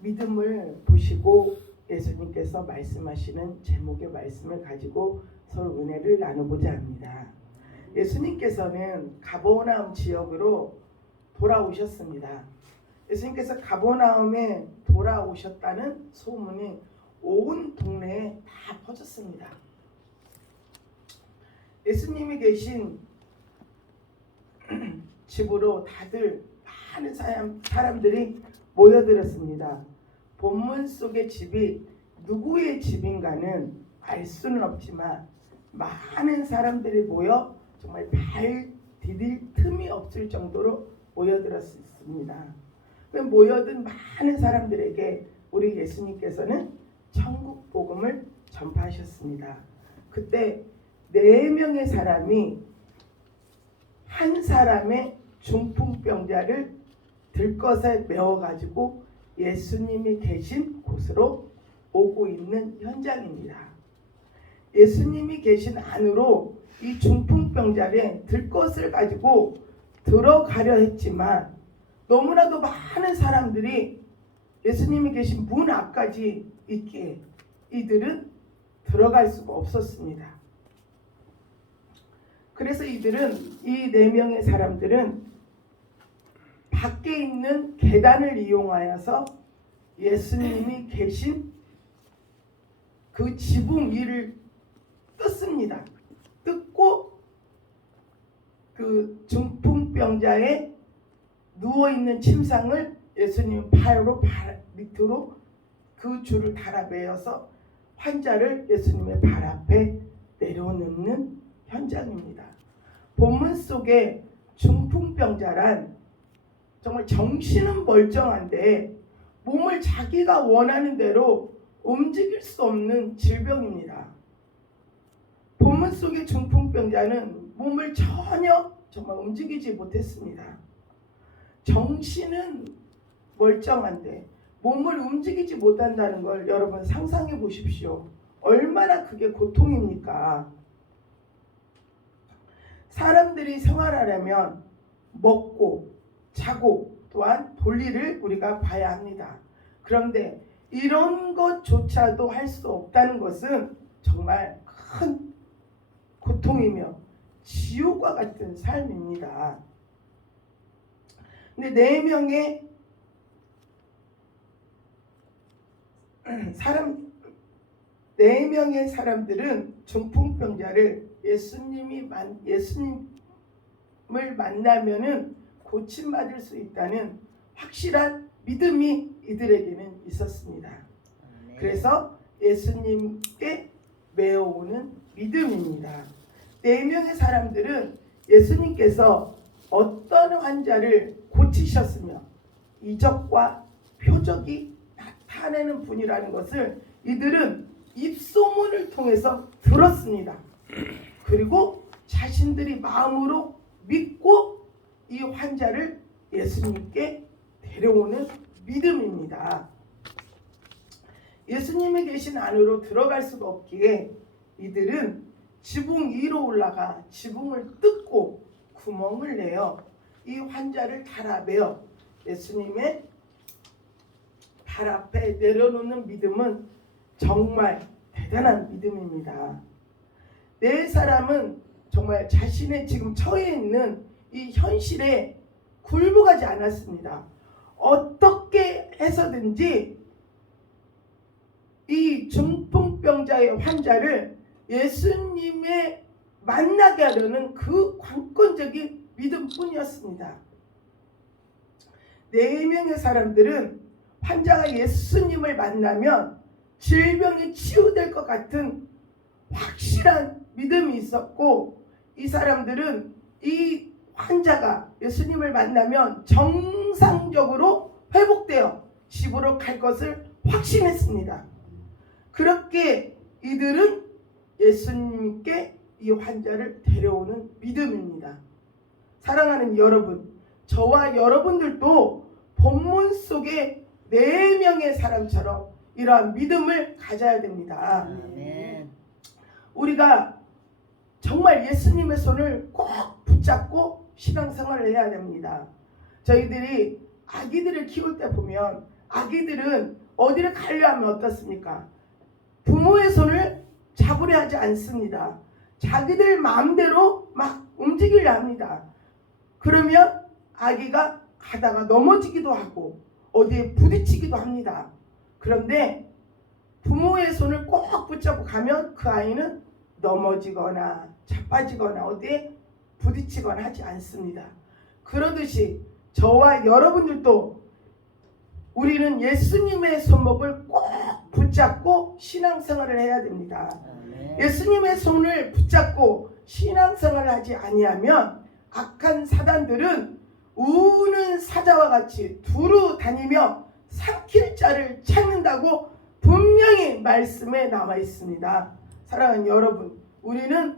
믿음을 보시고 예수님께서 말씀하시는 제목의 말씀을 가지고 서로 은혜를 나누고자 합니다. 예수님께서는 가버나움 지역으로 돌아오셨습니다. 예수님께서 가버나움에 돌아오셨다는 소문이 온 동네에 다 퍼졌습니다. 예수님이 계신 집으로 다들 많은 사람들이 모여들었습니다. 본문 속의 집이 누구의 집인가는 알 수는 없지만 많은 사람들이 모여 정말 발 디딜 틈이 없을 정도로 모여들었습니다. 모여든 많은 사람들에게 우리 예수님께서는 천국 복음을 전파하셨습니다. 그때 4명의 사람이 한 사람의 중풍병자를 들것에 메워가지고 예수님이 계신 곳으로 오고 있는 현장입니다. 예수님이 계신 안으로 이 중풍병자를 들것을 가지고 들어가려 했지만 너무나도 많은 사람들이 예수님이 계신 문 앞까지 있기에 이들은 들어갈 수가 없었습니다. 그래서 이들은 이 4명의 사람들은 밖에 있는 계단을 이용하여서 예수님이 계신 그 지붕 위를 뜯습니다. 뜯고 그 중풍병자의 누워있는 침상을 예수님 팔로 밑으로 그 줄을 달아 매어서 환자를 예수님의 발 앞에 내려놓는 현장입니다. 본문 속에 중풍병자란 정말 정신은 멀쩡한데 몸을 자기가 원하는 대로 움직일 수 없는 질병입니다. 본문 속의 중풍병자는 몸을 전혀 정말 움직이지 못했습니다. 정신은 멀쩡한데 몸을 움직이지 못한다는 걸 여러분 상상해 보십시오. 얼마나 그게 고통입니까? 사람들이 생활하려면 먹고 자고 또한 볼일을 우리가 봐야 합니다. 그런데 이런 것조차도 할 수 없다는 것은 정말 큰 고통이며 지옥과 같은 삶입니다. 근데 4명의 사람들은 중풍병자를 예수님을 만나면은 고침받을 수 있다는 확실한 믿음이 이들에게는 있었습니다. 그래서 예수님께 메어오는 믿음입니다. 4명의 사람들은 예수님께서 어떤 환자를 고치셨으며 이적과 표적이 나타내는 분이라는 것을 이들은 입소문을 통해서 들었습니다. 그리고 자신들이 마음으로 믿고 이 환자를 예수님께 데려오는 믿음입니다. 예수님이 계신 안으로 들어갈 수가 없기에 이들은 지붕 위로 올라가 지붕을 뜯고 구멍을 내어 이 환자를 달아매어 예수님의 발 앞에 내려놓는 믿음은 정말 대단한 믿음입니다. 4사람은 정말 자신의 지금 처해 있는 이 현실에 굴복하지 않았습니다. 어떻게 해서든지 이 중풍병자의 환자를 예수님의 만나게 하려는 그 관건적인 믿음뿐이었습니다. 4명의 사람들은 환자가 예수님을 만나면 질병이 치유될 것 같은 확실한 믿음이 있었고 이 사람들은 이 환자가 예수님을 만나면 정상적으로 회복되어 집으로 갈 것을 확신했습니다. 그렇게 이들은 예수님께 이 환자를 데려오는 믿음입니다. 사랑하는 여러분, 저와 여러분들도 본문 속에 4명의 사람처럼 이러한 믿음을 가져야 됩니다. 아멘. 우리가 정말 예수님의 손을 꼭 붙잡고 신앙생활을 해야 됩니다. 저희들이 아기들을 키울 때 보면 아기들은 어디를 가려 하면 어떻습니까? 부모의 손을 잡으려 하지 않습니다. 자기들 마음대로 막 움직이려 합니다. 그러면 아기가 가다가 넘어지기도 하고 어디에 부딪히기도 합니다. 그런데 부모의 손을 꼭 붙잡고 가면 그 아이는 넘어지거나 자빠지거나 어디에 부딪히거나 하지 않습니다. 그러듯이 저와 여러분들도 우리는 예수님의 손목을 꼭 붙잡고 신앙생활을 해야 됩니다. 예수님의 손을 붙잡고 신앙생활을 하지 아니하면 악한 사단들은 우는 사자와 같이 두루 다니며 삼킬 자를 찾는다고 분명히 말씀에 나와 있습니다. 사랑하는 여러분, 우리는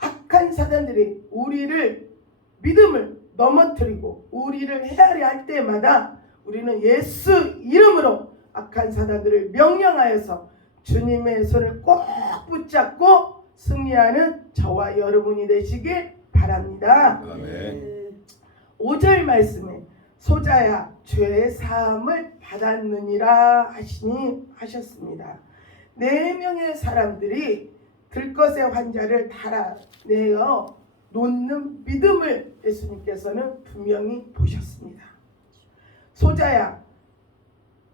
악한 사단들이 우리를 믿음을 넘어뜨리고 우리를 헤아려 할 때마다 우리는 예수 이름으로 악한 사단들을 명령하여서 주님의 손을 꼭 붙잡고 승리하는 저와 여러분이 되시길 바랍니다. 아멘. 5절 말씀에 소자야 죄의 사함을 받았느니라 하셨습니다. 4명의 사람들이 들것의 환자를 달아내어 놓는 믿음을 예수님께서는 분명히 보셨습니다. 소자야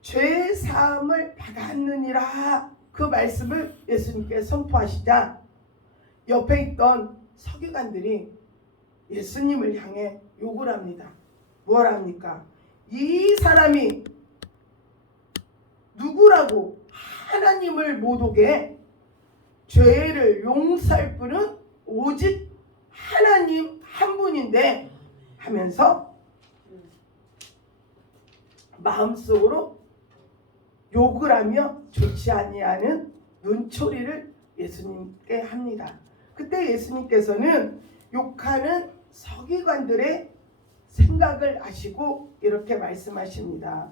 죄의 사함을 받았느니라 그 말씀을 예수님께 선포하시자 옆에 있던 서기관들이 예수님을 향해 욕을 합니다. 뭘 합니까? 이 사람이 누구라고 하나님을 못 오게 죄를 용서할 분은 오직 하나님 한 분인데 하면서 마음속으로 욕을 하며 좋지 아니하는 눈초리를 예수님께 합니다. 그때 예수님께서는 욕하는 서기관들의 생각을 아시고 이렇게 말씀하십니다.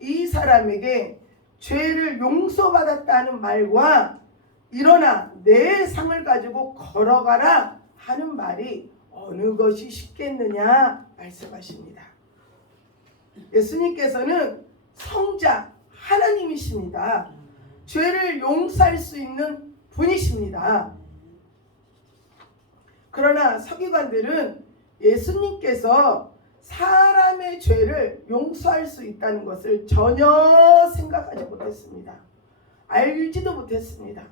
이 사람에게 죄를 용서받았다는 말과 일어나 내 상을 가지고 걸어가라 하는 말이 어느 것이 쉽겠느냐 말씀하십니다. 예수님께서는 성자 하나님이십니다. 죄를 용서할 수 있는 분이십니다. 그러나 서기관들은 예수님께서 사람의 죄를 용서할 수 있다는 것을 전혀 생각하지 못했습니다. 알지도 못했습니다.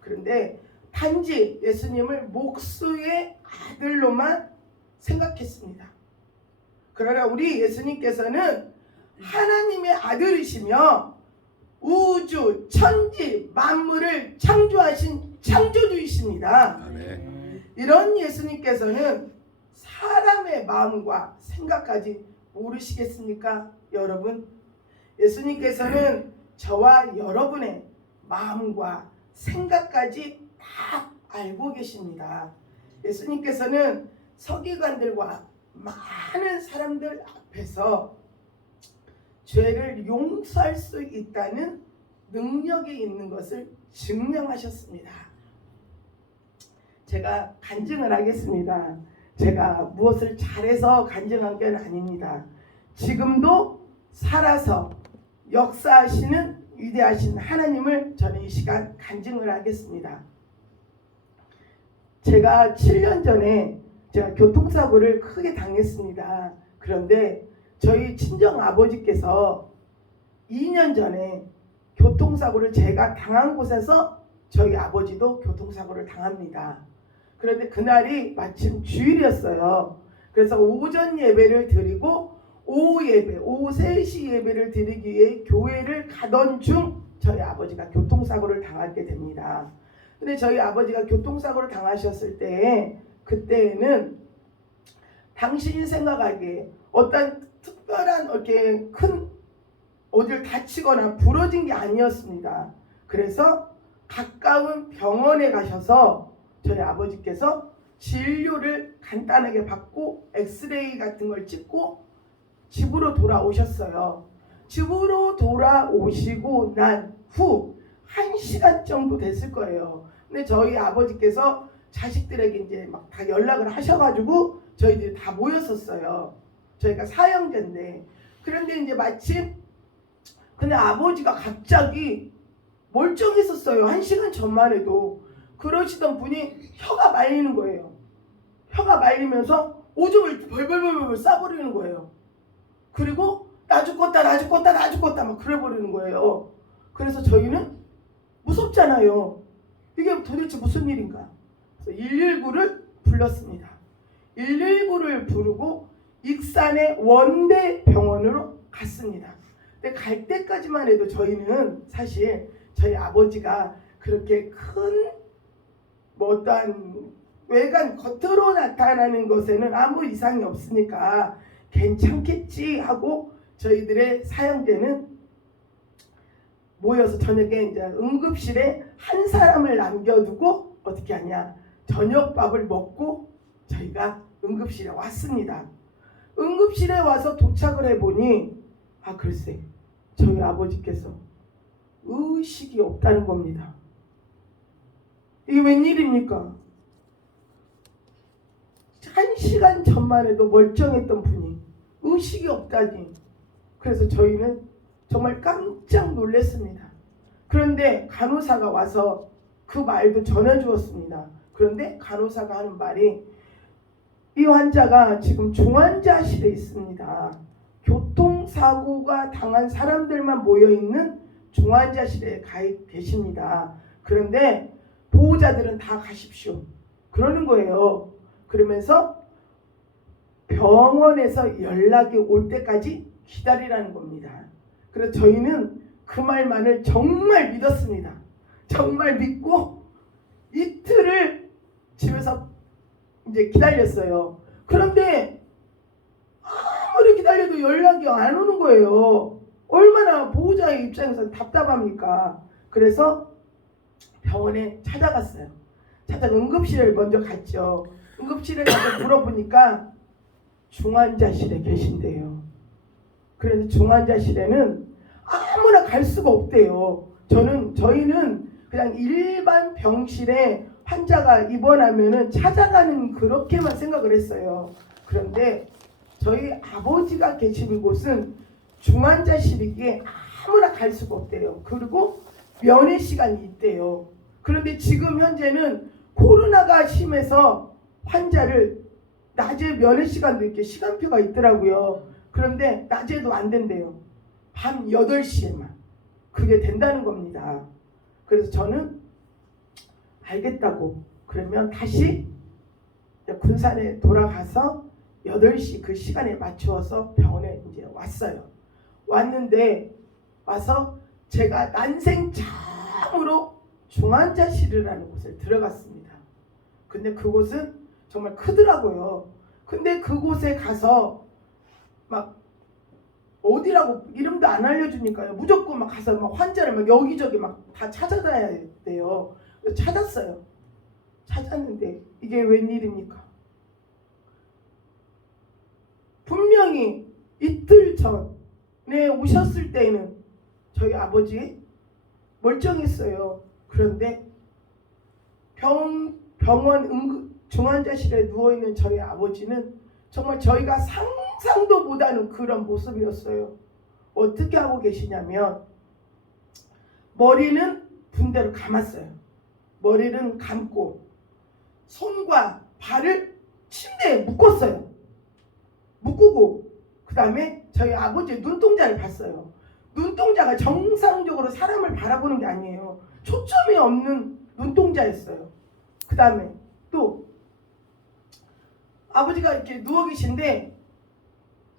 그런데 단지 예수님을 목수의 아들로만 생각했습니다. 그러나 우리 예수님께서는 하나님의 아들이시며 우주, 천지, 만물을 창조하신 창조주이십니다. 아멘. 이런 예수님께서는 사람의 마음과 생각까지 모르시겠습니까? 여러분, 예수님께서는 저와 여러분의 마음과 생각까지 다 알고 계십니다. 예수님께서는 서기관들과 많은 사람들 앞에서 죄를 용서할 수 있다는 능력이 있는 것을 증명하셨습니다. 제가 간증을 하겠습니다. 제가 무엇을 잘해서 간증한 게 아닙니다. 지금도 살아서 역사하시는 위대하신 하나님을 저는 이 시간 간증을 하겠습니다. 제가 7년 전에 제가 교통사고를 크게 당했습니다. 그런데 저희 친정 아버지께서 2년 전에 교통사고를 제가 당한 곳에서 저희 아버지도 교통사고를 당합니다. 그런데 그날이 마침 주일이었어요. 그래서 오전 예배를 드리고 오후 예배, 오후 3시 예배를 드리기 위해 교회를 가던 중 저희 아버지가 교통사고를 당하게 됩니다. 근데 저희 아버지가 교통사고를 당하셨을 때 그때는 당신이 생각하기에 어떤 특별한 이렇게 큰 어디를 다치거나 부러진 게 아니었습니다. 그래서 가까운 병원에 가셔서 저희 아버지께서 진료를 간단하게 받고 엑스레이 같은 걸 찍고 집으로 돌아오셨어요. 집으로 돌아오시고 난 후 1시간 정도 됐을 거예요. 근데 저희 아버지께서 자식들에게 이제 막 다 연락을 하셔가지고 저희들이 다 모였었어요. 저희가 4형제인데 그런데 이제 마침 근데 아버지가 갑자기 멀쩡했었어요. 1시간 전만 해도. 그러시던 분이 혀가 말리는 거예요. 혀가 말리면서 오줌을 벌벌벌벌 싸버리는 거예요. 그리고 나 죽겠다 나 죽겠다 나 죽겠다 막 그래버리는 거예요. 그래서 저희는 무섭잖아요. 이게 도대체 무슨 일인가. 그래서 119를 불렀습니다. 119를 부르고 익산의 원대병원으로 갔습니다. 근데 갈 때까지만 해도 저희는 사실 저희 아버지가 그렇게 큰 어떠한 외관 겉으로 나타나는 것에는 아무 이상이 없으니까 괜찮겠지 하고 저희들의 사형제는 모여서 저녁에 이제 응급실에 한 사람을 남겨두고 어떻게 하냐, 저녁밥을 먹고 저희가 응급실에 왔습니다. 응급실에 와서 도착을 해보니 글쎄 저희 아버지께서 의식이 없다는 겁니다. 이게 웬일입니까? 1시간 전만 해도 멀쩡했던 분이 의식이 없다니. 그래서 저희는 정말 깜짝 놀랐습니다. 그런데 간호사가 와서 그 말도 전해주었습니다. 그런데 간호사가 하는 말이 이 환자가 지금 중환자실에 있습니다. 교통사고가 당한 사람들만 모여있는 중환자실에 가 계십니다. 그런데 보호자들은 다 가십시오. 그러는 거예요. 그러면서 병원에서 연락이 올 때까지 기다리라는 겁니다. 그래서 저희는 그 말만을 정말 믿었습니다. 정말 믿고 이틀을 집에서 이제 기다렸어요. 그런데 아무리 기다려도 연락이 안 오는 거예요. 얼마나 보호자의 입장에서 답답합니까? 그래서 병원에 찾아갔어요. 응급실에 먼저 갔죠. 응급실에 가서 물어보니까 중환자실에 계신대요. 그래서 중환자실에는 아무나 갈 수가 없대요. 저희는 그냥 일반 병실에 환자가 입원하면은 찾아가는 그렇게만 생각을 했어요. 그런데 저희 아버지가 계시는 곳은 중환자실이기에 아무나 갈 수가 없대요. 그리고 면회 시간이 있대요. 그런데 지금 현재는 코로나가 심해서 환자를 낮에 면회 시간도 이렇게 시간표가 있더라고요. 그런데 낮에도 안 된대요. 밤 8시에만 그게 된다는 겁니다. 그래서 저는 알겠다고, 그러면 다시 군산에 돌아가서 8시 그 시간에 맞추어서 병원에 이제 왔어요. 왔는데 와서 제가 난생 처음으로 중환자실이라는 곳에 들어갔습니다. 근데 그곳은 정말 크더라고요. 근데 그곳에 가서 막 어디라고 이름도 안 알려주니까요. 무조건 막 가서 막 환자를 막 여기저기 막 다 찾아다녀야 돼요. 그래서 찾았어요. 찾았는데 이게 웬일입니까? 분명히 이틀 전에 오셨을 때에는 저희 아버지 멀쩡했어요. 그런데 병원 중환자실에 누워있는 저희 아버지는 정말 저희가 상상도 못하는 그런 모습이었어요. 어떻게 하고 계시냐면 머리는 붕대로 감았어요. 머리는 감고 손과 발을 침대에 묶었어요. 묶고 그 다음에 저희 아버지의 눈동자를 봤어요. 눈동자가 정상적으로 사람을 바라보는 게 아니에요. 초점이 없는 눈동자였어요. 그 다음에 또 아버지가 이렇게 누워 계신데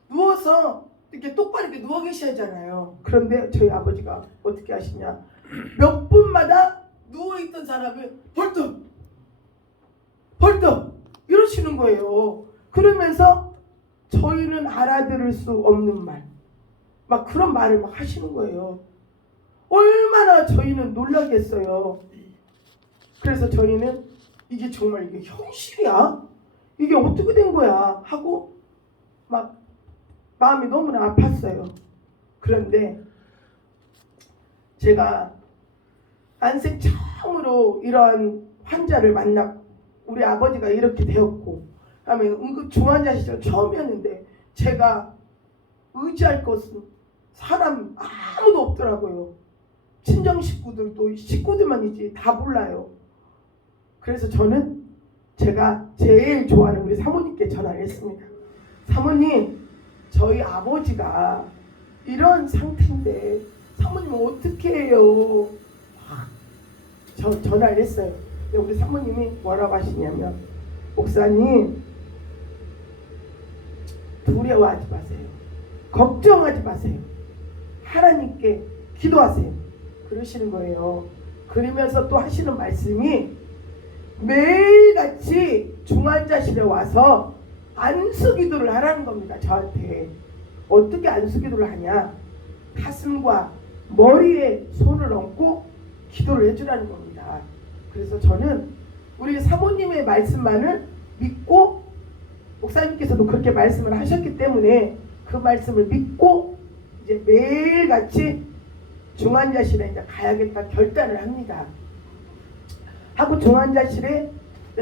누워서 이렇게 똑바로 이렇게 누워 계셔야잖아요. 그런데 저희 아버지가 어떻게 하시냐, 몇 분마다 누워있던 사람을 벌떡 이러시는 거예요. 그러면서 저희는 알아들을 수 없는 말, 막 그런 말을 막 하시는 거예요. 얼마나 저희는 놀라겠어요. 그래서 저희는 이게 정말 이게 현실이야? 이게 어떻게 된 거야? 하고 막 마음이 너무나 아팠어요. 그런데 제가 난생 처음으로 이러한 환자를 만나, 우리 아버지가 이렇게 되었고, 그다음에 응급 중환자 시절 처음이었는데 제가 의지할 것은 사람 아무도 모르더라고요. 친정 식구들도 식구들만이지 다 몰라요. 그래서 저는 제가 제일 좋아하는 우리 사모님께 전화를 했습니다. 사모님, 저희 아버지가 이런 상태인데 사모님은 어떻게 해요? 전화를 했어요. 우리 사모님이 뭐라고 하시냐면, 목사님, 두려워하지 마세요. 걱정하지 마세요. 하나님께 기도하세요. 그러시는 거예요. 그러면서 또 하시는 말씀이, 매일같이 중환자실에 와서 안수기도를 하라는 겁니다. 저한테. 어떻게 안수기도를 하냐? 가슴과 머리에 손을 얹고 기도를 해주라는 겁니다. 그래서 저는 우리 사모님의 말씀만을 믿고, 목사님께서도 그렇게 말씀을 하셨기 때문에 그 말씀을 믿고 이제 매일같이 중환자실에 이제 가야겠다 결단을 합니다. 하고 중환자실에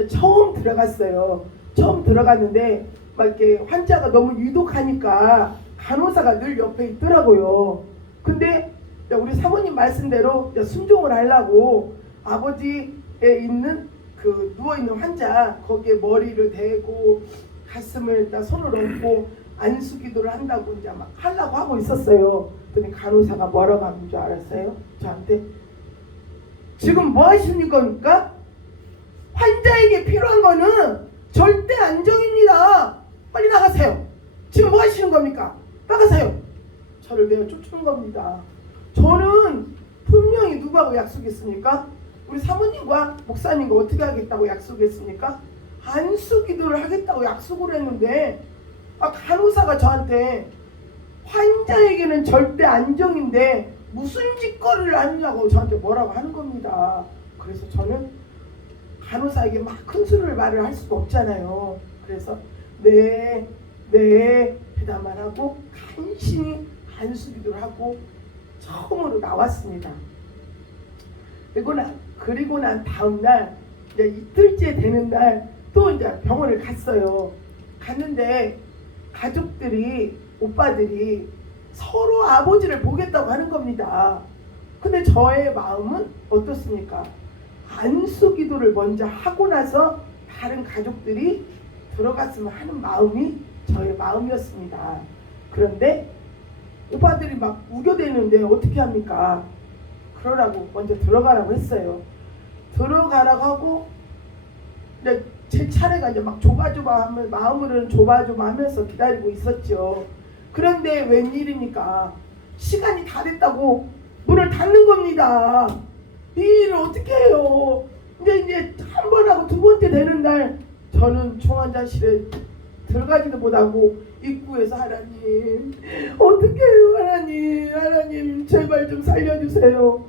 처음 들어갔어요. 처음 들어갔는데 막 이렇게 환자가 너무 유독하니까 간호사가 늘 옆에 있더라고요. 근데 우리 사모님 말씀대로 순종을 하려고 아버지에 있는 그 누워있는 환자 거기에 머리를 대고 가슴을 손을 얹고 안수기도를 한다고 이제 막 하려고 하고 있었어요. 그랬더니 간호사가 뭐라고 하는 줄 알았어요? 저한테, 지금 뭐 하시는 겁니까? 환자에게 필요한 거는 절대 안정입니다. 빨리 나가세요. 지금 뭐 하시는 겁니까? 나가세요. 저를 내가 쫓는 겁니다. 저는 분명히 누구하고 약속했습니까? 우리 사모님과 목사님과 어떻게 하겠다고 약속했습니까? 안수기도를 하겠다고 약속을 했는데 간호사가 저한테 환자에게는 절대 안정인데 무슨 짓거리를 하느냐고 저한테 뭐라고 하는 겁니다. 그래서 저는 간호사에게 막 큰 소리를 말을 할 수가 없잖아요. 그래서 네 대답만 하고 간신히 안수기도를 하고 처음으로 나왔습니다. 그리고 난 다음날 이제 이틀째 되는 날 또 이제 병원을 갔어요. 갔는데 가족들이, 오빠들이 서로 아버지를 보겠다고 하는 겁니다. 근데 저의 마음은 어떻습니까? 안수기도를 먼저 하고 나서 다른 가족들이 들어갔으면 하는 마음이 저의 마음이었습니다. 그런데 오빠들이 막 우겨대는데 어떻게 합니까? 그러라고 먼저 들어가라고 했어요. 들어가라고 하고 이제 제 차례가 이제 막 조바조바하면 마음으로는 조바조바하면서 기다리고 있었죠. 그런데 웬일입니까? 시간이 다 됐다고 문을 닫는 겁니다. 이 일을 어떻게 해요? 이제 한 번 하고 두 번째 되는 날 저는 중환자실에 들어가지도 못하고 입구에서 하나님 어떻게 해요? 하나님 제발 좀 살려주세요.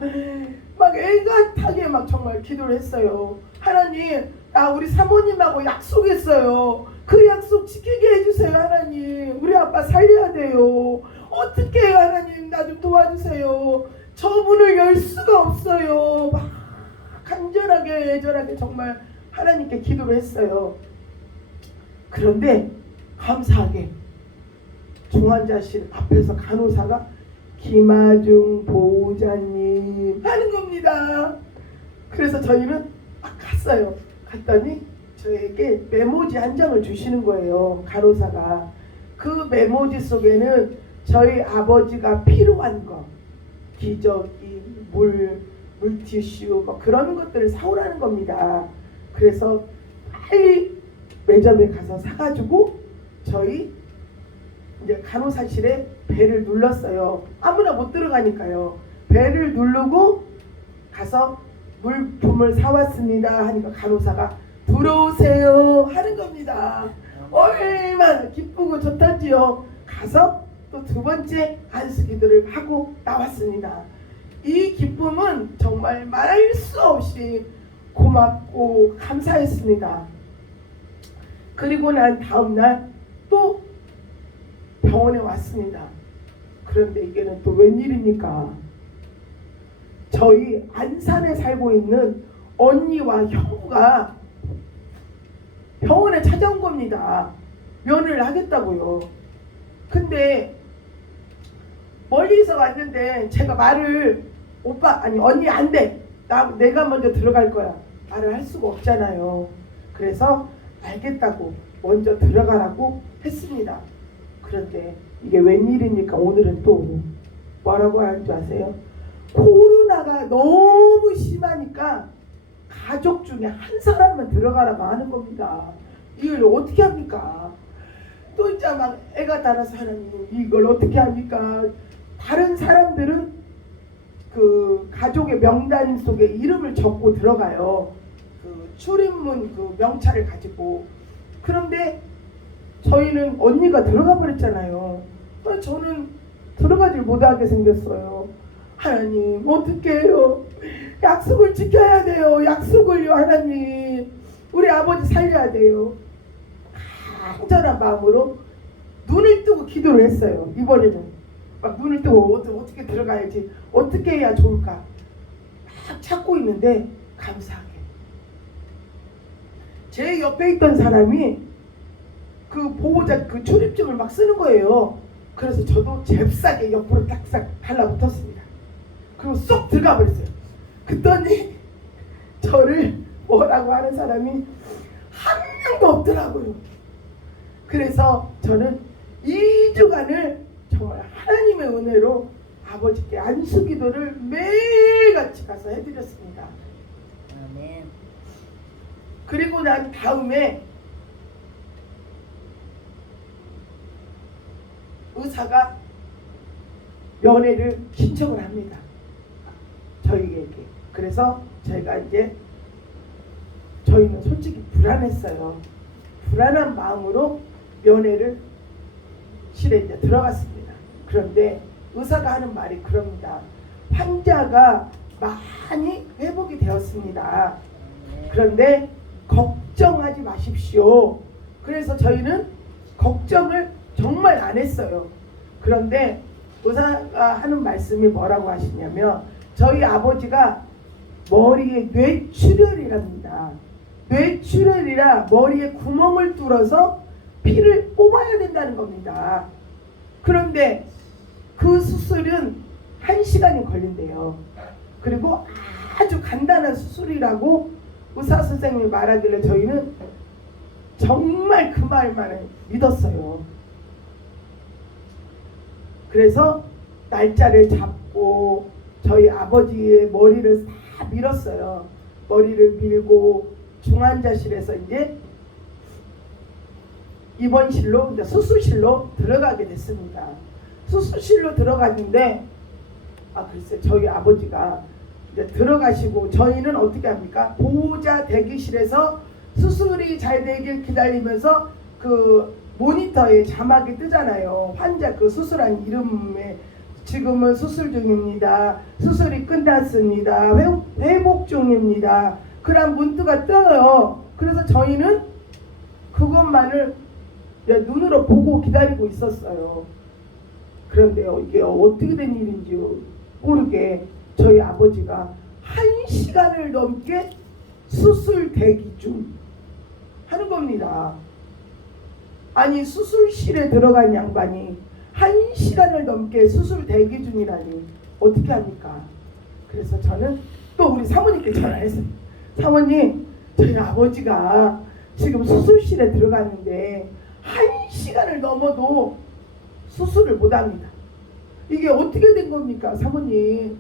막 애같하게 막 정말 기도를 했어요. 하나님, 우리 사모님하고 약속했어요. 그 약속 지키게 해주세요. 하나님, 우리 아빠 살려야 돼요. 어떻게 해요? 하나님, 나 좀 도와주세요. 저 문을 열 수가 없어요. 막 간절하게 애절하게 정말 하나님께 기도를 했어요. 그런데 감사하게 중환자실 앞에서 간호사가 김아중 보호자님 하는 겁니다. 그래서 저희는 막 갔어요. 갔더니 저에게 메모지 한 장을 주시는 거예요. 간호사가. 그 메모지 속에는 저희 아버지가 필요한 거, 기저귀, 물티슈 뭐 그런 것들을 사오라는 겁니다. 그래서 빨리 매점에 가서 사가지고 저희 이제 간호사실에 벨을 눌렀어요. 아무나 못 들어가니까요. 벨을 누르고 가서 물품을 사왔습니다 하니까 간호사가 들어오세요 하는 겁니다. 얼마나 기쁘고 좋단지요. 가서 또 두 번째 안수기도를 하고 나왔습니다. 이 기쁨은 정말 말할 수 없이 고맙고 감사했습니다. 그리고 난 다음날 또 병원에 왔습니다. 그런데 이게는 또 웬일입니까? 저희 안산에 살고 있는 언니와 형부가 병원에 찾아온 겁니다. 면회를 하겠다고요. 근데 멀리서 왔는데 제가 말을 오빠 아니 언니 안 돼. 내가 먼저 들어갈 거야. 말을 할 수가 없잖아요. 그래서 알겠다고 먼저 들어가라고 했습니다. 그런데 이게 웬일입니까? 오늘은 또 뭐라고 하는 줄 아세요? 코로나가 너무 심하니까 가족 중에 한 사람만 들어가라고 하는 겁니다. 이걸 어떻게 합니까? 또 이제 막 애가 달아서 하나님 이걸 어떻게 합니까? 다른 사람들은 그 가족의 명단 속에 이름을 적고 들어가요. 그 출입문 그 명찰을 가지고. 그런데 저희는 언니가 들어가 버렸잖아요. 저는 들어가질 못하게 생겼어요. 하나님 어떻게 해요? 약속을 지켜야 돼요. 약속을요 하나님. 우리 아버지 살려야 돼요. 간절한 마음으로 눈을 뜨고 기도를 했어요. 이번에는 막 눈을 뜨고 어떻게 들어가야지, 어떻게 해야 좋을까 막 찾고 있는데 감사하게 제 옆에 있던 사람이 그 보호자 그 출입증을 막 쓰는 거예요. 그래서 저도 잽싸게 옆으로 딱싹 달라붙었습니다. 그리고 쏙 들어가 버렸어요. 그랬더니 저를 뭐라고 하는 사람이 한 명도 없더라고요. 그래서 저는 2주간을 정말 하나님의 은혜로 아버지께 안수기도를 매일같이 가서 해드렸습니다. 아멘. 그리고 난 다음에 의사가 면회를 신청을 합니다. 저희에게. 그래서 저희가 이제 저희는 솔직히 불안했어요. 불안한 마음으로 면회를 실에 이제 들어갔습니다. 그런데 의사가 하는 말이 그럽니다. 환자가 많이 회복이 되었습니다. 그런데 걱정하지 마십시오. 그래서 저희는 걱정을 정말 안 했어요. 그런데 의사가 하는 말씀이 뭐라고 하시냐면 저희 아버지가 머리에 뇌출혈이랍니다. 뇌출혈이라 머리에 구멍을 뚫어서 피를 뽑아야 된다는 겁니다. 그런데 그 수술은 1시간이 걸린대요. 그리고 아주 간단한 수술이라고 의사 선생님이 말하길래 저희는 정말 그 말만을 믿었어요. 그래서 날짜를 잡고 저희 아버지의 머리를 다 밀었어요. 머리를 밀고 중환자실에서 이제 입원실로 이제 수술실로 들어가게 됐습니다. 수술실로 들어갔는데 글쎄 저희 아버지가 이제 들어가시고 저희는 어떻게 합니까? 보호자 대기실에서 수술이 잘 되길 기다리면서 그 모니터에 자막이 뜨잖아요. 환자 그 수술한 이름에 지금은 수술 중입니다. 수술이 끝났습니다. 회복 중입니다. 그런 문구가 떠요. 그래서 저희는 그것만을 눈으로 보고 기다리고 있었어요. 그런데요, 이게 어떻게 된 일인지 모르게 저희 아버지가 1시간을 넘게 수술 대기 중 하는 겁니다. 아니 수술실에 들어간 양반이 1시간을 넘게 수술 대기 중이라니 어떻게 합니까? 그래서 저는 또 우리 사모님께 전화했어요. 사모님, 저희 아버지가 지금 수술실에 들어갔는데 1시간을 넘어도 수술을 못합니다. 이게 어떻게 된 겁니까? 사모님,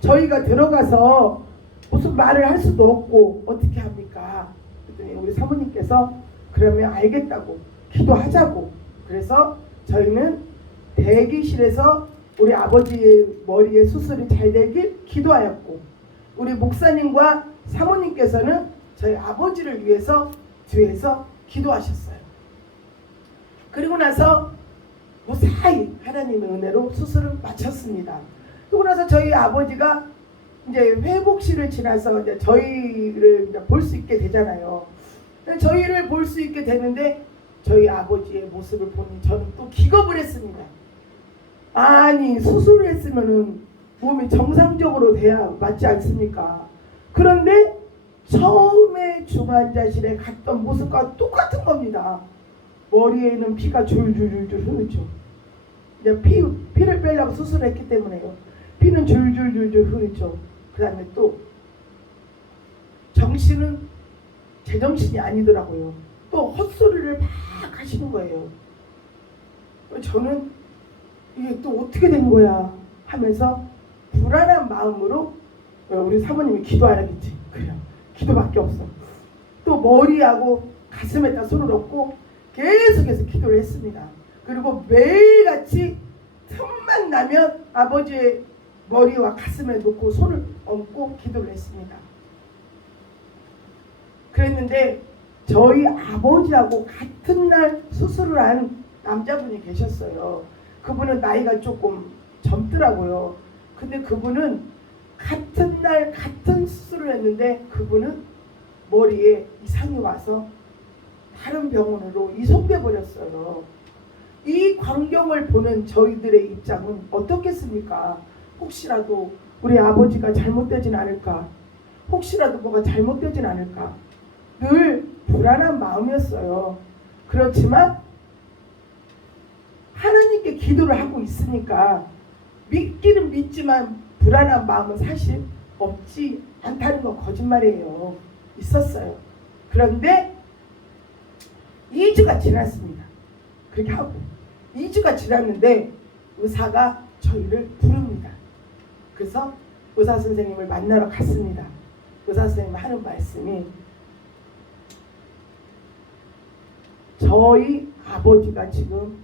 저희가 들어가서 무슨 말을 할 수도 없고 어떻게 합니까? 그랬더니 우리 사모님께서 그러면 알겠다고 기도하자고. 그래서 저희는 대기실에서 우리 아버지의 머리에 수술이 잘 되길 기도하였고, 우리 목사님과 사모님께서는 저희 아버지를 위해서 뒤에서 기도하셨어요. 그리고 나서 무사히 하나님의 은혜로 수술을 마쳤습니다. 그리고 나서 저희 아버지가 이제 회복실을 지나서 이제 저희를 볼 수 있게 되잖아요. 저희를 볼 수 있게 되는데 저희 아버지의 모습을 보니 저는 또 기겁을 했습니다. 아니 수술을 했으면은 몸이 정상적으로 돼야 맞지 않습니까? 그런데 처음에 중환자실에 갔던 모습과 똑같은 겁니다. 머리에는 피가 줄줄줄줄 흐르죠. 이제 피를 빼려고 수술을 했기 때문에요. 피는 줄줄줄줄 흐르죠. 그 다음에 또 정신은 제정신이 아니더라고요. 또 헛소리를 막 하시는 거예요. 저는 이게 또 어떻게 된 거야 하면서 불안한 마음으로 우리 사모님이 기도하라겠지. 그래요. 기도밖에 없어. 또 머리하고 가슴에다 손을 얹고 계속해서 기도를 했습니다. 그리고 매일같이 틈만 나면 아버지의 머리와 가슴에 놓고 손을 얹고 기도를 했습니다. 그랬는데 저희 아버지하고 같은 날 수술을 한 남자분이 계셨어요. 그분은 나이가 조금 젊더라고요. 근데 그분은 같은 날 같은 수술을 했는데 그분은 머리에 이상이 와서 다른 병원으로 이송돼 버렸어요. 이 광경을 보는 저희들의 입장은 어떻겠습니까? 혹시라도 우리 아버지가 잘못되진 않을까? 혹시라도 뭐가 잘못되진 않을까? 늘 불안한 마음이었어요. 그렇지만 하나님께 기도를 하고 있으니까 믿기는 믿지만 불안한 마음은 사실 없지 않다는 건 거짓말이에요. 있었어요. 그런데 2주가 지났습니다. 그렇게 하고 2주가 지났는데 의사가 저희를 부릅니다. 그래서 의사 선생님을 만나러 갔습니다. 의사 선생님이 하는 말씀이 저희 아버지가 지금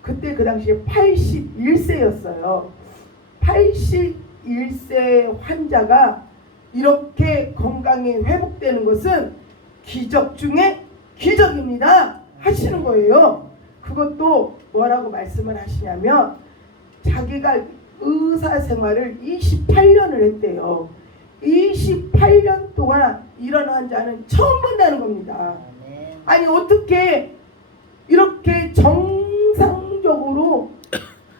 그때 그 당시에 81세였어요. 81세 환자가 이렇게 건강이 회복되는 것은 기적 중에 기적입니다 하시는 거예요. 그것도 뭐라고 말씀을 하시냐면 자기가 의사 생활을 28년을 했대요. 28년 동안 이런 환자는 처음 본다는 겁니다. 아니 어떻게 이렇게 정상적으로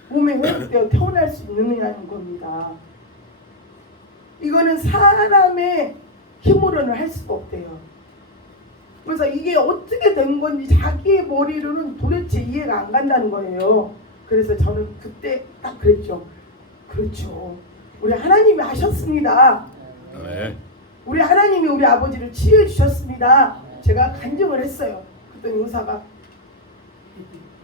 몸에 회복되어 태어날 수 있느냐는 겁니다. 이거는 사람의 힘으로는 할 수가 없대요. 그래서 이게 어떻게 된 건지 자기의 머리로는 도대체 이해가 안 간다는 거예요. 그래서 저는 그때 딱 그랬죠. 그렇죠. 우리 하나님이 하셨습니다. 네. 우리 하나님이 우리 아버지를 치유해 주셨습니다. 제가 간증을 했어요. 그랬더니 의사가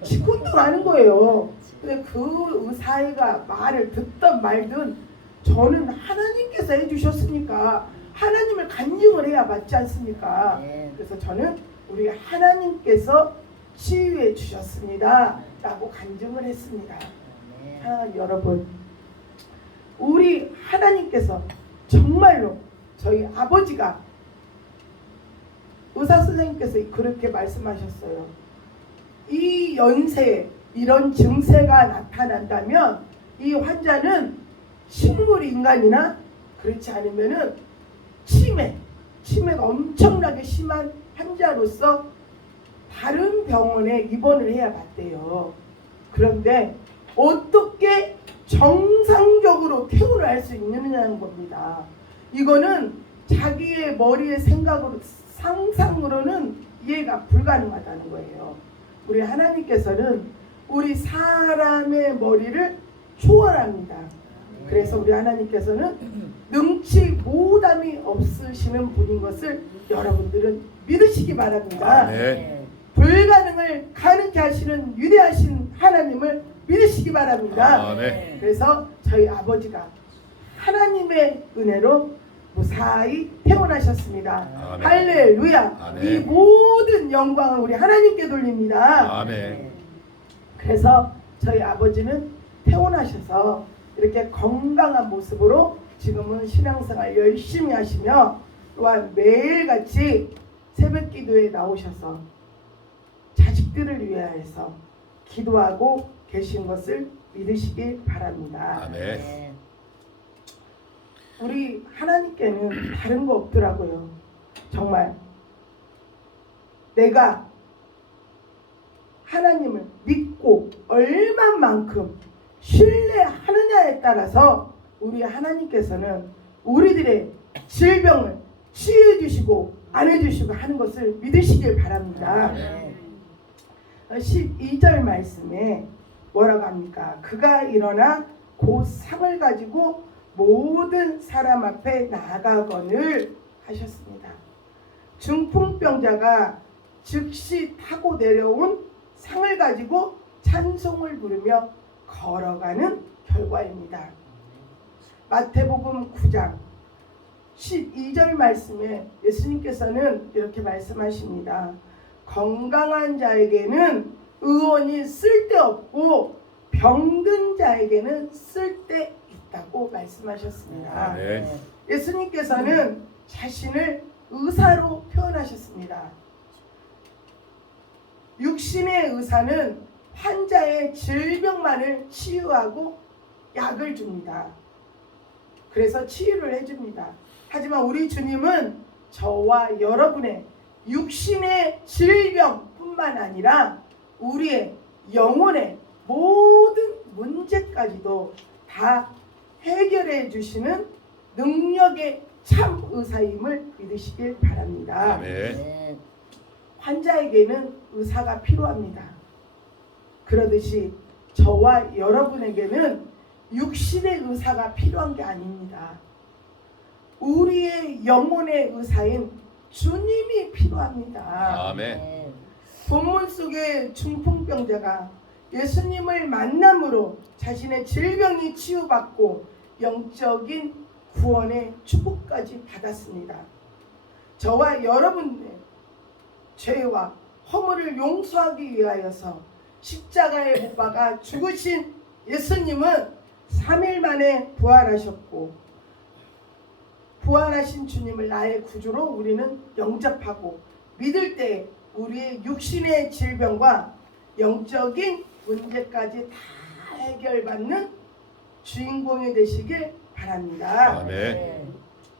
시큰둥하는 거예요. 근데 그 의사가 말을 듣든 말든 저는 하나님께서 해주셨으니까 하나님을 간증을 해야 맞지 않습니까? 그래서 저는 우리 하나님께서 치유해 주셨습니다 라고 간증을 했습니다. 여러분, 우리 하나님께서 정말로 저희 아버지가 의사 선생님께서 그렇게 말씀하셨어요. 이 연세에 이런 증세가 나타난다면 이 환자는 식물 인간이나 그렇지 않으면은 치매가 엄청나게 심한 환자로서 다른 병원에 입원을 해야 맞대요. 그런데 어떻게 정상적으로 퇴원을 할 수 있느냐는 겁니다. 이거는 자기의 머리의 생각으로 상상으로는 이해가 불가능하다는 거예요. 우리 하나님께서는 우리 사람의 머리를 초월합니다. 그래서 우리 하나님께서는 능치 모담이 없으시는 분인 것을 여러분들은 믿으시기 바랍니다. 네. 불가능을 가능케 하시는 위대하신 하나님을 믿으시기 바랍니다. 네. 그래서 저희 아버지가 하나님의 은혜로 무사히 태어나셨습니다. 네. 할렐루야. 네. 이 모든 영광을 우리 하나님께 돌립니다. 네. 그래서 저희 아버지는 태어나셔서 이렇게 건강한 모습으로 지금은 신앙생활 열심히 하시며 또한 매일같이 새벽 기도에 나오셔서 자식들을 위하여서 기도하고 계신 것을 믿으시길 바랍니다. 네. 우리 하나님께는 다른 거 없더라고요. 정말 내가 하나님을 믿고 얼마만큼 신뢰하느냐에 따라서 우리 하나님께서는 우리들의 질병을 치유해 주시고 안 해주시고 하는 것을 믿으시길 바랍니다. 12절 말씀에 뭐라고 합니까? 그가 일어나 곧 상을 가지고 모든 사람 앞에 나아가거늘 하셨습니다. 중풍병자가 즉시 타고 내려온 상을 가지고 찬송을 부르며 걸어가는 결과입니다. 마태복음 9장 12절 말씀에 예수님께서는 이렇게 말씀하십니다. 건강한 자에게는 의원이 쓸데없고 병든 자에게는 쓸데있다고 말씀하셨습니다. 네. 예수님께서는 자신을 의사로 표현하셨습니다. 육신의 의사는 환자의 질병만을 치유하고 약을 줍니다. 그래서 치유를 해줍니다. 하지만 우리 주님은 저와 여러분의 육신의 질병뿐만 아니라 우리의 영혼의 모든 문제까지도 다 해결해 주시는 능력의 참 의사임을 믿으시길 바랍니다. 아멘. 환자에게는 의사가 필요합니다. 그러듯이 저와 여러분에게는 육신의 의사가 필요한 게 아닙니다. 우리의 영혼의 의사인 주님이 필요합니다. 아멘. 본문 속의 중풍병자가 예수님을 만남으로 자신의 질병이 치유받고 영적인 구원의 축복까지 받았습니다. 저와 여러분의 죄와 허물을 용서하기 위하여서 십자가에 못 박아 죽으신 예수님은 3일 만에 부활하셨고, 부활하신 주님을 나의 구주로 우리는 영접하고 믿을 때 우리의 육신의 질병과 영적인 문제까지 다 해결받는 주인공이 되시길 바랍니다. 아멘.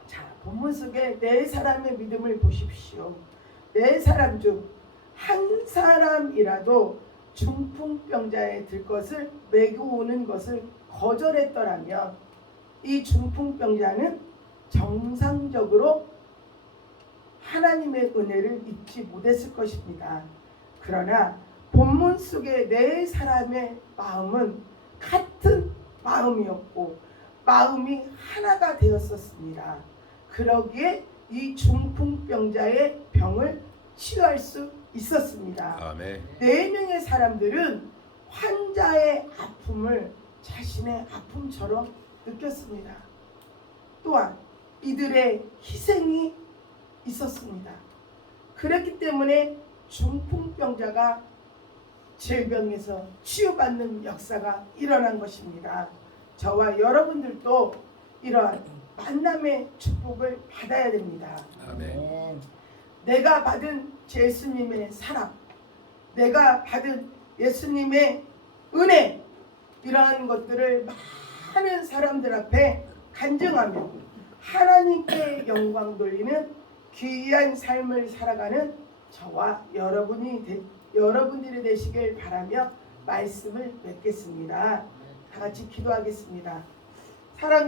자, 본문 속에 네 사람의 믿음을 보십시오. 네 사람 중 한 사람이라도 중풍병자에 들 것을 메고 오는 것을 거절했더라면 이 중풍병자는 정상적으로 하나님의 은혜를 입지 못했을 것입니다. 그러나 본문 속의 네 사람의 마음은 같은 마음이었고 마음이 하나가 되었었습니다. 그러기에 이 중풍병자의 병을 치유할 수 있었습니다. 아멘. 네 명의 사람들은 환자의 아픔을 자신의 아픔처럼 느꼈습니다. 또한 이들의 희생이 있었습니다. 그렇기 때문에 중풍병자가 질병에서 치유받는 역사가 일어난 것입니다. 저와 여러분들도 이러한 만남의 축복을 받아야 됩니다. 아멘. 내가 받은 예수님의 사랑, 내가 받은 예수님의 은혜, 이러한 것들을 많은 사람들 앞에 간증하며 하나님께 영광 돌리는 귀한 삶을 살아가는 저와 여러분들이 되시길 바라며 말씀을 맺겠습니다. 다 같이 기도하겠습니다. 사랑과